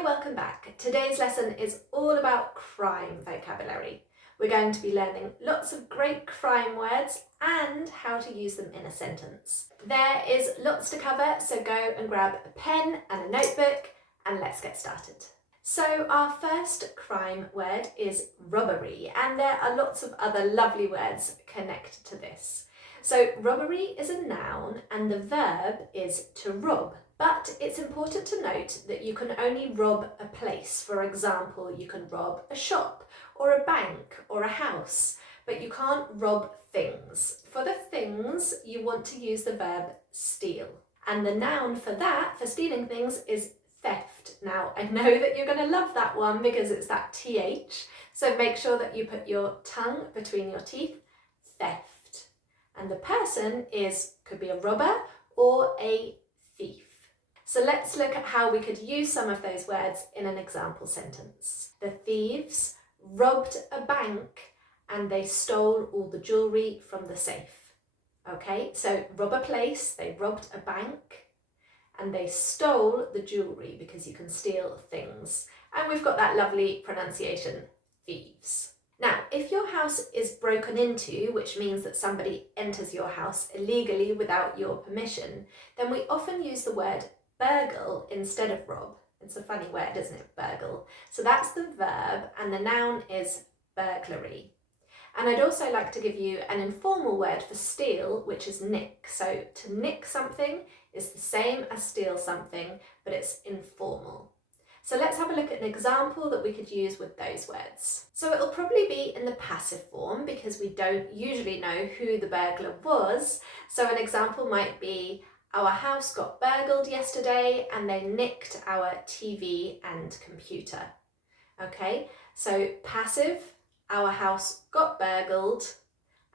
Hi, welcome back. Today's lesson is all about crime vocabulary. We're going to be learning lots of great crime words and how to use them in a sentence. There is lots to cover, so go and grab a pen and a notebook and let's get started. So our first crime word is robbery, and there are lots of other lovely words connected to this. So robbery is a noun and the verb is to rob. But it's important to note that you can only rob a place. For example, you can rob a shop or a bank or a house, but you can't rob things. For the things, you want to use the verb steal. And the noun for that, for stealing things, is theft. Now, I know that you're going to love that one because it's that TH, so make sure that you put your tongue between your teeth, theft. And the person could be a robber or a thief. So let's look at how we could use some of those words in an example sentence. The thieves robbed a bank and they stole all the jewellery from the safe. Okay, so rob a place, they robbed a bank and they stole the jewellery because you can steal things. And we've got that lovely pronunciation, thieves. Now, if your house is broken into, which means that somebody enters your house illegally without your permission, then we often use the word burgle instead of rob. It's a funny word, isn't it? Burgle. So that's the verb and the noun is burglary. And I'd also like to give you an informal word for steal, which is nick. So to nick something is the same as steal something, but it's informal. So let's have a look at an example that we could use with those words. So it'll probably be in the passive form because we don't usually know who the burglar was. So an example might be, our house got burgled yesterday and they nicked our TV and computer. Okay, so passive, our house got burgled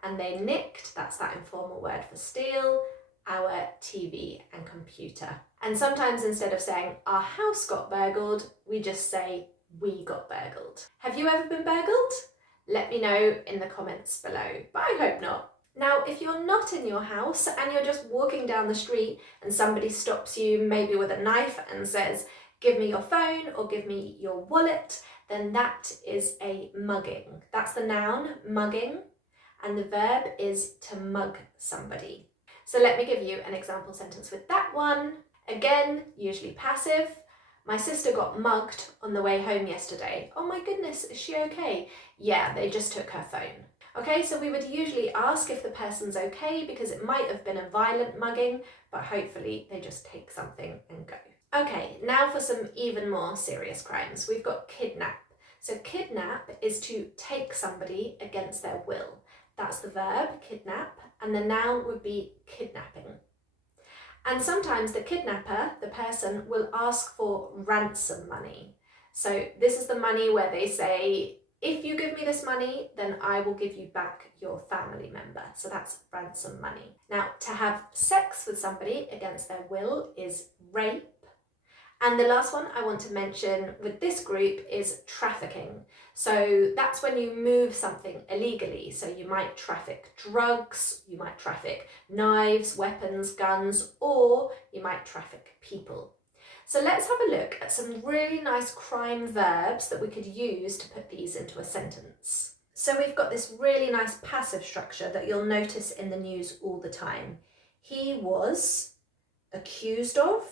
and they nicked, that's that informal word for steal, our TV and computer. And sometimes instead of saying our house got burgled, we just say we got burgled. Have you ever been burgled? Let me know in the comments below, but I hope not. Now, if you're not in your house and you're just walking down the street and somebody stops you maybe with a knife and says, give me your phone or give me your wallet, then that is a mugging. That's the noun, mugging, and the verb is to mug somebody. So let me give you an example sentence with that one. Again, usually passive. My sister got mugged on the way home yesterday. Oh my goodness, is she okay? Yeah, they just took her phone. Okay, so we would usually ask if the person's okay because it might have been a violent mugging, but hopefully they just take something and go. Okay, now for some even more serious crimes. We've got kidnap. So kidnap is to take somebody against their will. That's the verb, kidnap, and the noun would be kidnapping. And sometimes the kidnapper, the person, will ask for ransom money. So this is the money where they say, if you give me this money, then I will give you back your family member. So that's ransom money. Now, to have sex with somebody against their will is rape. And the last one I want to mention with this group is trafficking. So that's when you move something illegally. So you might traffic drugs, you might traffic knives, weapons, guns, or you might traffic people. So let's have a look at some really nice crime verbs that we could use to put these into a sentence. So we've got this really nice passive structure that you'll notice in the news all the time. He was accused of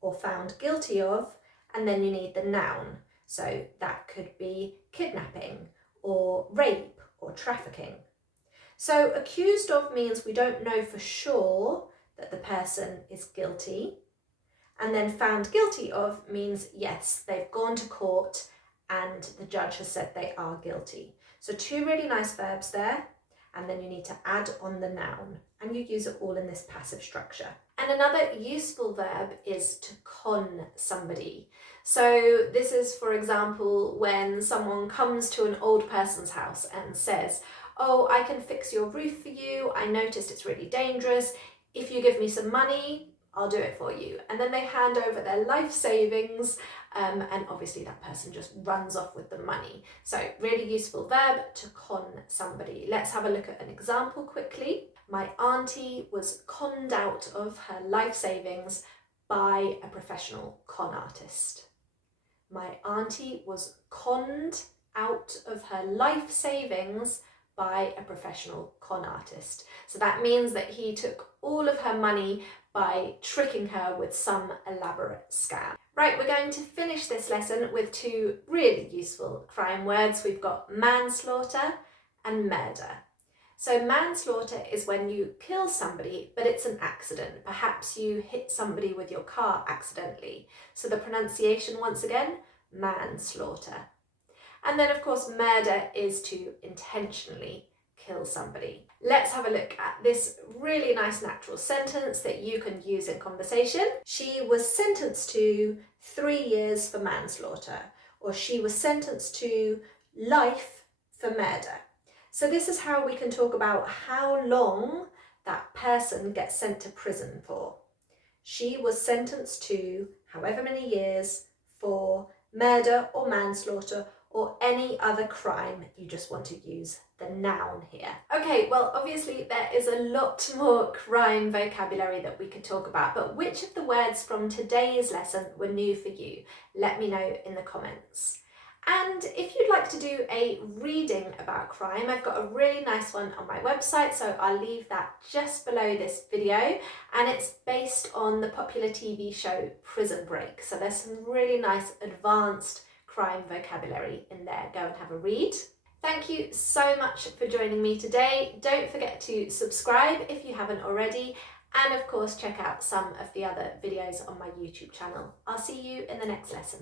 or found guilty of, and then you need the noun. So that could be kidnapping or rape or trafficking. So accused of means we don't know for sure that the person is guilty. And then found guilty of means, yes, they've gone to court and the judge has said they are guilty. So two really nice verbs there, and then you need to add on the noun, and you use it all in this passive structure. And another useful verb is to con somebody. So this is, for example, when someone comes to an old person's house and says, oh, I can fix your roof for you. I noticed it's really dangerous. If you give me some money, I'll do it for you. And then they hand over their life savings and obviously that person just runs off with the money. So really useful verb, to con somebody. Let's have a look at an example quickly. My auntie was conned out of her life savings by a professional con artist. my auntie was conned out of her life savings by a professional con artist. So that means that he took all of her money by tricking her with some elaborate scam. Right, we're going to finish this lesson with two really useful crime words. We've got manslaughter and murder. So manslaughter is when you kill somebody, but it's an accident. Perhaps you hit somebody with your car accidentally. So the pronunciation, once again, manslaughter. And then of course, murder is to intentionally kill somebody. Let's have a look at this really nice natural sentence that you can use in conversation. She was sentenced to 3 years for manslaughter, or she was sentenced to life for murder. So this is how we can talk about how long that person gets sent to prison for. She was sentenced to however many years for murder or manslaughter or any other crime. You just want to use the noun here. Okay, well, obviously there is a lot more crime vocabulary that we could talk about, but which of the words from today's lesson were new for you? Let me know in the comments. And if you'd like to do a reading about crime, I've got a really nice one on my website, so I'll leave that just below this video, and it's based on the popular TV show Prison Break. So there's some really nice advanced crime vocabulary in there. Go and have a read. Thank you so much for joining me today. Don't forget to subscribe if you haven't already, and of course check out some of the other videos on my YouTube channel. I'll see you in the next lesson.